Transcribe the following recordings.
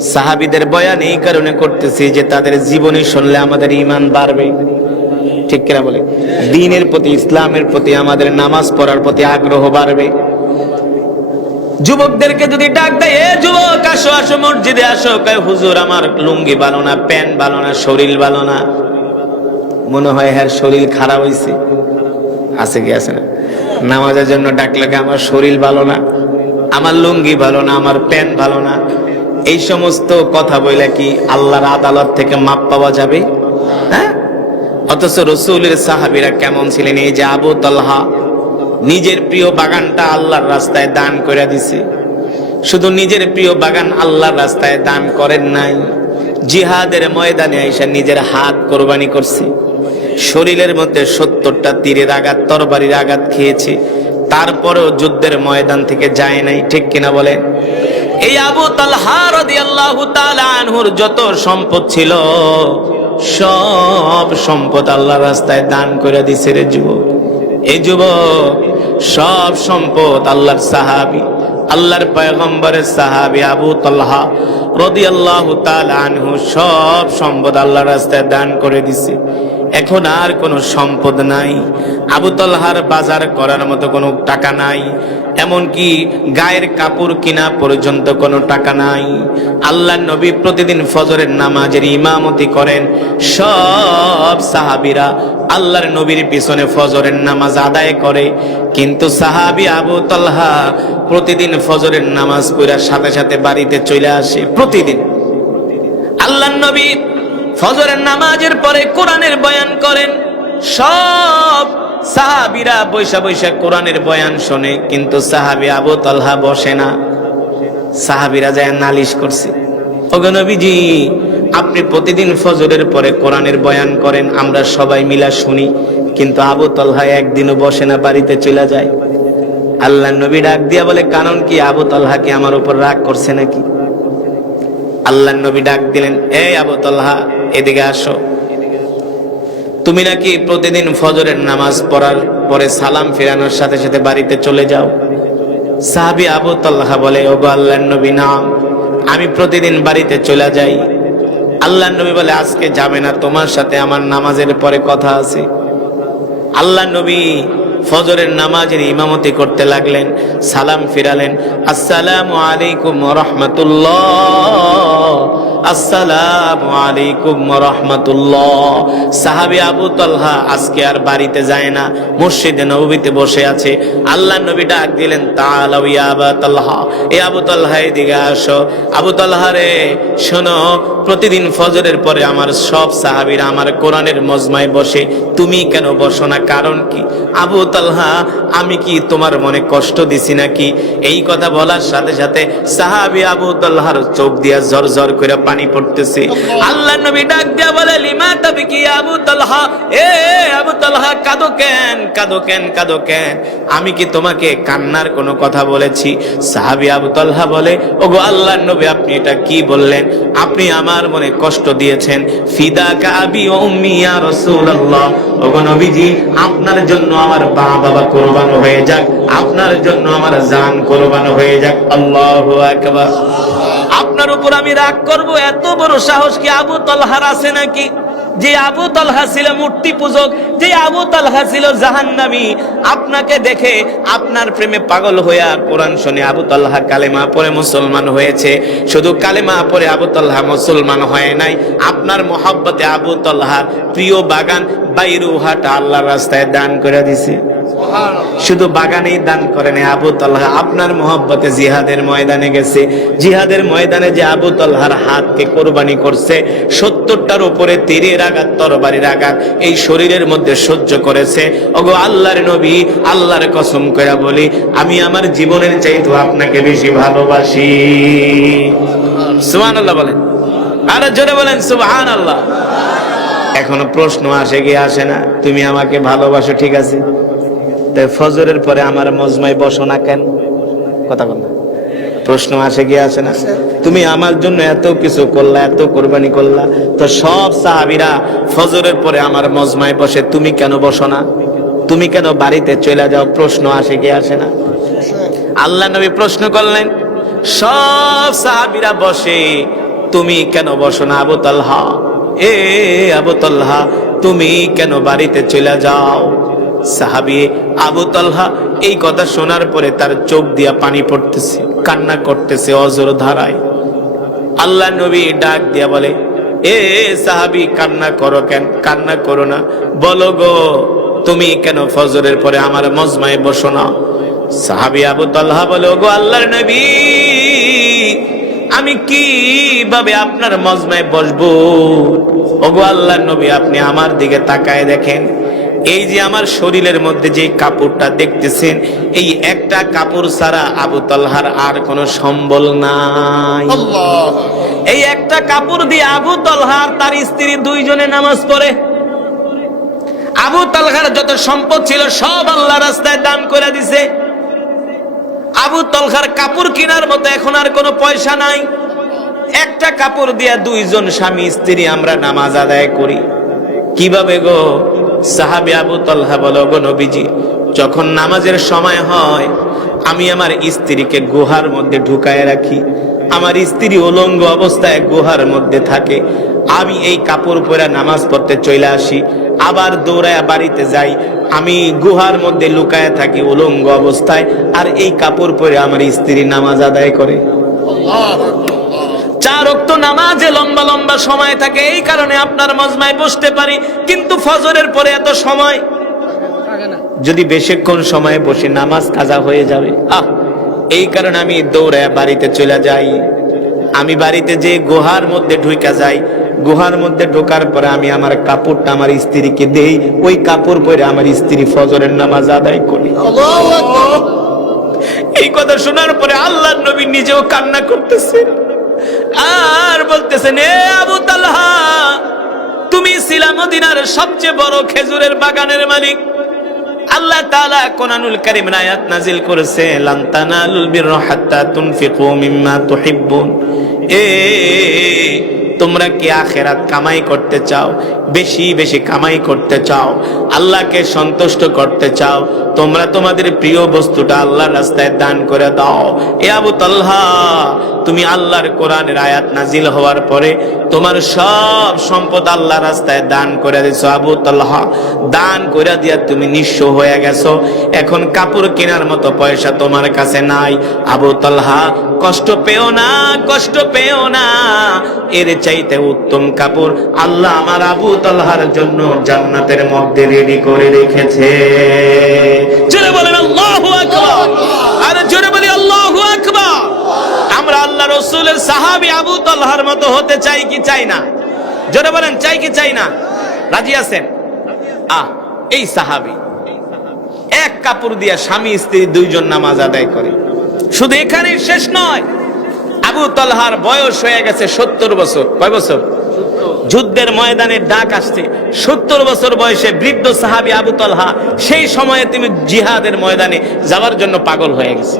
সাহাবিদের বয়ান এই কারণে করতেছি যে তাদের জীবনী শুনলে আমাদের ইমান বাড়বে। ঠিক কিনা বলে? দিনের প্রতি, ইসলামের প্রতি, আমাদের নামাজ পড়ার প্রতি আগ্রহ বাড়বে। যুবকদেরকে যদি ডাক দেয়, এ যুবক, আসো আসো, মসজিদে আসো। কয়, হুজুর, আমার লুঙ্গি ভালো না, প্যান্ট ভালো না, শরীর ভালো না। মনে হয় হ্যাঁ শরীর খারাপ হয়েছে আছে কি, আছে না? নামাজের জন্য ডাকলে আমার শরীর ভালো না? আমার লুঙ্গি ভালো না, আমার প্যান্ট ভালো না? এই সমস্ত কথা বইলে কি আল্লাহর আদালত থেকে মাপ পাওয়া যাবে? হ্যাঁ? অথচ রসুলের সাহাবিরা কেমন ছিলেন? এই যে আবু তলহা নিজের প্রিয় বাগানটা আল্লাহর রাস্তায় দান করে দিছে। শুধু নিজের প্রিয় বাগান আল্লাহর রাস্তায় দান করেন নাই। জিহাদের ময়দানে আইসা নিজের হাত কোরবানি করছে। শরীরের মধ্যে সত্তরটা তীরের আঘাত, তরবারির আঘাত খেয়েছে। তারপরেও যুদ্ধের ময়দান থেকে যায় নাই, ঠিক কিনা বলে এই আবু তালহা আনহুর যত সম্পদ ছিল, সব সম্পদ আল্লাহ রাস্তায় দান করে দিছে রে যুবক। এই যুবক, সব সম্পদ আল্লাহর সাহাবি, আল্লাহর পয়গম্বরের সাহাবী আবু তালহা রাদিয়াল্লাহু তাআলা আনহু সব সম্পদ আল্লাহ রাস্তায় দান করে দিছে। এখন আর কোনো সম্পদ নাই। আবু তলহার বাজার করার মতো কোনো টাকা নাই। এমনকি গায়ের কাপড় কিনা পর্যন্ত কোনো টাকা নাই। আল্লাহ নবী প্রতিদিন ফজরের নামাজের ইমামতি করেন। সব সাহাবিরা আল্লাহর নবীর পিছনে ফজরের নামাজ আদায় করে। কিন্তু সাহাবি আবু তলহা প্রতিদিন ফজরের নামাজ পড়ার সাথে সাথে বাড়িতে চলে আসে প্রতিদিন। আল্লাহ নবী ফজরের নামাজের পরে কোরআনের বয়ান করেন। সব সাহাবিরা বৈশা বৈশা কোরআনের বয়ান শোনে, কিন্তু সাহাবি আবু তলহা বসে না। সাহাবিরা যায় নালিশ করছে, ওগো নবীজি, আপনি প্রতিদিন ফজরের পরে কোরআনের বয়ান করেন, আমরা সবাই মিলা শুনি, কিন্তু আবু তলহা একদিনও বসে না, বাড়িতে চলে যায়। আল্লাহ নবী ডাক দিয়া বলে, কারণ কি আবু তলহা কি আমার উপর রাগ করছে নাকি? আল্লাহ নবী ডাক দিলেন এই আবু তলহা, এদিকে আসো। তুমি নাকি প্রতিদিন ফজরের নামাজ পড়ার পরে সালাম ফেরানোর সাথে সাথে বাড়িতে চলে যাও? সাহাবি আবু তল্লাহা বলে ও আল্লাহ নবী নাম আমি প্রতিদিন বাড়িতে চলে যাই। আল্লাহ নবী বলে, আজকে যাবে না, তোমার সাথে আমার নামাজের পরে কথা আছে। আল্লাহ নবী ফজরের নামাজের ইমামতি করতে লাগলেন, সালাম ফিরালেন, আসসালামু আলাইকুম রহমতুল্লাহ। আসসালামু আলাইকুম রহমতুল্লাহ। সাহাবি আবু তলহা আজকে আর বাড়িতে যায় না, মসজিদে নবীতে বসে আছে। আল্লাহ নবী ডাক দিলেন তালাও ইয়া আবা এ আবু তলহা, এদিকে আসো। আবু তলহা রে, শোনো, প্রতিদিন ফজরের পরে আমার সব সাহাবীরা আমার কোরআনের মজমায় বসে, তুমি কেন বসো না? কারণ কি? আবু তালহা আমি কি তোমার মনে কষ্ট দিছি নাকি? এই কথা বলার সাথে সাথে সাহাবি আবু তালহার চোখ দিয়া ঝর ঝর করে পানি পড়তেছে। আল্লাহ নবী ডাক দিয়া বলে, লিমা তবে কি আবু তালহা? এ, আবু তালহা, কাদো কেন? কাদো কেন? কাদো কেন? আমি কি তোমাকে কান্নার কোনো কথা বলেছি? সাহাবি আবু তালহা বলে, ওগো আল্লাহ নবী, আপনি এটা কি বললেন? আপনি আমার মনে কষ্ট দিয়েছেন। ফিদা কাবি ও উম্মিয়া রাসূলুল্লাহ। ওগো নবীজি, আপনার জন্য আমার মা বাবা কোরবান হয়ে যাক, আপনার জন্য আমার জান কোরবান হয়ে যাক। আল্লাহু আপনার উপর আমি রাগ করব, এত বড় সাহস কি আবু তলহার আছে নাকি? যে আবু তলহা ছিল মূর্তি পূজক, যে আবু তলহা ছিল জাহান্নামী, আপনাকে দেখে আপনার প্রেমে পাগল হইয়া কোরআন শুনে আবু তলহা কালেমা পরে মুসলমান হয়েছে। শুধু কালেমা পরে আবু তলহা মুসলমান হয় নাই। আপনার মহব্বতে আবু তলহার প্রিয় বাগান বাইরুহাটা আল্লাহর রাস্তায় দান করে দিছে। শুধু বাগানেই দান করেন আবু তলহা, আপনার মোহব্বতে জিহাদের ময়দানে গেছে। জিহাদের ময়দানে যে আবু তলহার হাতকে কোরবানি করছে, সত্তরটার উপরে তীরের আঘাত, তরবারির আঘাত, এই শরীরের মধ্যে সহ্য করেছে। ওগো আল্লাহর নবী, আল্লাহর কসম করা বলি, আমি আমার জীবনের চাইতো আপনাকে বেশি ভালোবাসি। সুবহান আল্লাহ বলেন। আর জোরে বলেন সুবহান আল্লাহ এখনও প্রশ্ন আসে কি আসে না? তুমি আমাকে ভালোবাসো, ঠিক আছে? তাই ফজরের পরে আমার মজমায় বসো না কেন? কথা বল প্রশ্ন আসে কি আসে না? তুমি আমার জন্য এত কিছু করলা, এত কোরবানি করলা, তো সব সাহাবিরা ফজরের পরে আমার মজমায় বসে, তুমি কেন বসো না? তুমি কেন বাড়িতে চলে যাও? প্রশ্ন আসে কি আসে না? আল্লাহ নবী প্রশ্ন করলেন, সব সাহাবিরা বসে, তুমি কেন বসো না? আবু তালহা? এ আবু তালহা, তুমি কেন বাড়িতে চলে যাও? সাহাবি আবু তালহা এই কথা শোনার পরে তার চোখ দিয়া পানি পড়তেছে, কান্না করতেছে অজর ধারায়। আল্লাহ নবী ডাক দিয়া বলে, এ সাহাবি, কান্না করো কেন? কান্না করো না। বলো গো, তুমি কেন ফজরের পরে আমার মজমায় বসো না? সাহাবি আবু তালহা বলে গো আল্লাহর নবী আমি কীভাবে আপনার মজমায় বসবো? ওগো আল্লাহর নবী আপনি আমার দিকে তাকায় দেখেন। এই যে আমার শরীরের মধ্যে যে কাপড়টা দেখতেছেন এই একটা কাপড় ছাড়া আবু তালহার আর কোনো সম্বল নাই। এই একটা কাপড় দিয়ে আবু তলহার তার স্ত্রী দুইজনে নামাজ পড়ে। আবু তলহার যত সম্পদ ছিল সব আল্লাহ রাস্তায় দান করে দিছে। আবু তলহার কাপড় কেনার মতো এখন আর কোনো পয়সা নাই। একটা কাপড় দিয়া দুইজন স্বামী, স্ত্রী আমরা নামাজ আদায় করি। কীভাবে গো? সাহাবি আবু তলহা বলো, গো নবীজি, যখন নামাজের সময় হয়, আমি আমার স্ত্রীকে গুহার মধ্যে ঢুকায় রাখি। আমার স্ত্রী উলঙ্গ অবস্থায় গুহার মধ্যে থাকে। আমি এই কাপড় পরে নামাজ পড়তে চলে আসি। আবার দৌড়ায় বাড়িতে যাই। আমি গুহার মধ্যে লুকায় থাকি উলঙ্গ অবস্থায়, আর এই কাপড় পরে আমার স্ত্রী নামাজ আদায় করে। চার নামাজে লম্বা লম্বা সময় থাকে, এই কারণে আপনার মজমায় বসতে পারি, কিন্তু ফজরের পরে এত সময় যদি বেশিক্ষণ সময় বসে নামাজ কাজা হয়ে যাবে। আহ, এই কারণে আমি দৌড়ায় বাড়িতে চলে যাই। আমি বাড়িতে যে গুহার মধ্যে ঢুকা যাই গুহার মধ্যে ঢোকার পরে আমি আমার কাপড়টা আমার স্ত্রীকে দেই ওই কাপড় পরে আমার স্ত্রী ফজরের নামাজ আদায় করি। এই কথা শোনার পরে আল্লাহ নবী নিজেও কান্না করতেছে। আর বলতেছেন এ আবু তালহা তুমি ছিলা মদিনার সবচেয়ে বড় খেজুরের বাগানের মালিক। আল্লাহ তাআলা কোরআনুল কারীম আয়াত নাজিল করেছে লান তানালুল বিররা হাত্তা তুনফিকু মিম্মা তুহিব্বুন। এ তোমরা কি আখেরাত কামাই করতে চাও? বেশি বেশি কামাই করতে চাও, আল্লাহকে সন্তুষ্ট করতে চাও, তোমরা তোমাদের প্রিয় বস্তুটা আল্লাহর রাস্তায় দান করে দাও। এ আবু তালহা, তুমি আল্লাহর কোরআনের আয়াত নাজিল হওয়ার পরে তোমার সব সম্পদ আল্লাহ রাস্তায় দান করে দিছো আবু তালহা, দান করে দিয়া তুমি নিঃস্ব হয়ে গেছো। এখন কাপড় কেনার মতো পয়সা তোমার কাছে নাই। আবু তালহা, কষ্ট পেও না, কষ্ট পেও না। এর চাইতে উত্তম কাপড় আল্লাহ আমার আবু তালহার জন্য জান্নাতের মধ্যে রেডি করে রেখেছে। বলেন আরে জোরে বলি আমরা আল্লাহ রসুলের আবু তালহার মতো হতে চাই কি চাই না? জোরে বলেন, চাই কি চাই না? রাজি আছেন? আহ, এই সাহাবী। এক কাপড় দিয়া স্বামী, স্ত্রী দুইজন নামাজ আদায় করে। শুধু এখানেই শেষ নয়, আবু তলহার বয়স হয়ে গেছে সত্তর বছর। কয় বছর? যুদ্ধের ময়দানে ডাক আসছে। সত্তর বছর বয়সে বৃদ্ধ সাহাবি আবু তলহা, সেই সময়ে তুমি জিহাদের ময়দানে যাওয়ার জন্য পাগল হয়ে গেছে।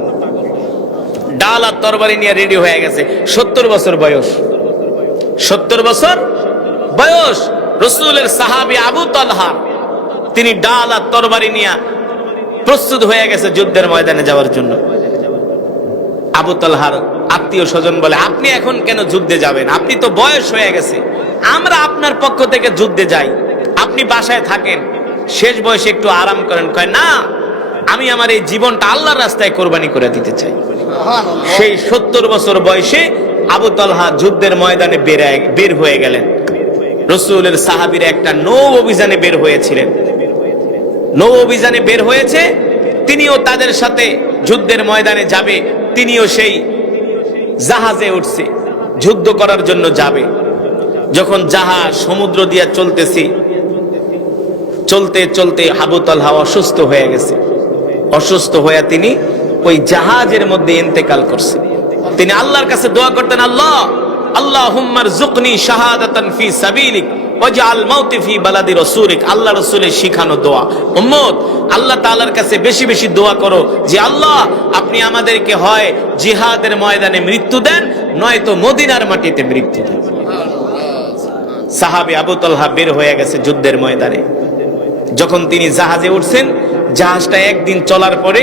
ডাল আর তরবারি নিয়ে রেডি হয়ে গেছে। সত্তর বছর বয়স। সত্তর বছর বয়স। রসুলের সাহাবি আবু তলহা, তিনি ডাল আর তরবারি নিয়ে প্রস্তুত হয়ে গেছে যুদ্ধের ময়দানে যাওয়ার জন্য। আবু তলহার আত্মীয় স্বজন বলে আপনি এখন কেন যুদ্ধে যাবেন? আপনি তো বয়স হয়ে গেছে। আমরা আপনার পক্ষ থেকে যুদ্ধে যাই। আপনি বাসায় থাকেন। শেষ বয়সে একটু আরাম করেন। কয় না আমি আমার এই জীবনটা আল্লাহর রাস্তায় কোরবানি করে দিতে চাই। সেই সত্তর বছর বয়সে আবু তলহা যুদ্ধের ময়দানে বের- বের হয়ে গেলেন। রসুলের সাহাবির একটা নৌ অভিযানে বের হয়েছিলেন। নৌ অভিযানে বের হয়েছে। তিনিও তাদের সাথে যুদ্ধের ময়দানে যাবে। তিনিও সেই জাহাজে উঠছে, যুদ্ধ করার জন্য যাবে। যখন জাহাজ সমুদ্র দিয়া চলতেছি, চলতে চলতে হাওয়া অসুস্থ হয়ে গেছে। অসুস্থ হয়ে তিনি ওই জাহাজের মধ্যে ইন্তেকাল করছে। তিনি আল্লাহর কাছে দোয়া করতেন, আল্লাহ আল্লাহ হুম্মার জুকনি শাহাদাতান ফি সাবিলিক। ওয়াজআল মাউতি ফি বালাদি রাসূলিক, আল্লাহ রাসূলের শিখানো দোয়া। উম্মত, আল্লাহ তাআলার কাছে বেশি বেশি দোয়া করো যে, আল্লাহ, আপনি আমাদেরকে হয় জিহাদের ময়দানে মৃত্যু দেন, নয়তো মদিনার মাটিতে মৃত্যু দেন। সাহাবী আবু তালহা বের হয়ে গেছে যুদ্ধের ময়দানে। যখন তিনি জাহাজে উঠছেন, জাহাজটা একদিন চলার পরে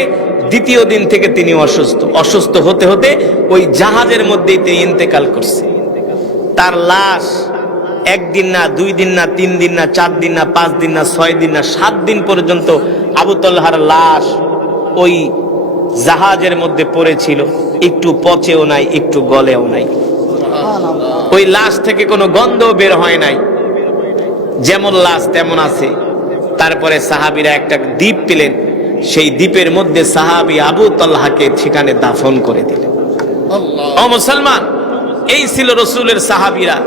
দ্বিতীয় দিন থেকে তিনি অসুস্থ। অসুস্থ হতে হতে ওই জাহাজের মধ্যেই তিনি ইন্তেকাল করছে। তার লাশ একদিন না দুই দিন না তিন দিন না চার দিন না পাঁচ দিন না ছয় দিন না সাত দিন পর্যন্ত আবু তল্লাহার লাশ ওই জাহাজের মধ্যে পড়েছিল। একটু পচেও নাই একটু গলেও নাই। ওই লাশ থেকে কোনো গন্ধ বের হয় নাই। যেমন লাশ তেমন আছে। তারপরে সাহাবিরা একটা দ্বীপ পেলেন। সেই দ্বীপের মধ্যে সাহাবি আবু তল্লাহাকে সেখানে দাফন করে দিলেন। ও মুসলমান এই ছিল রসুলের সাহাবিরা।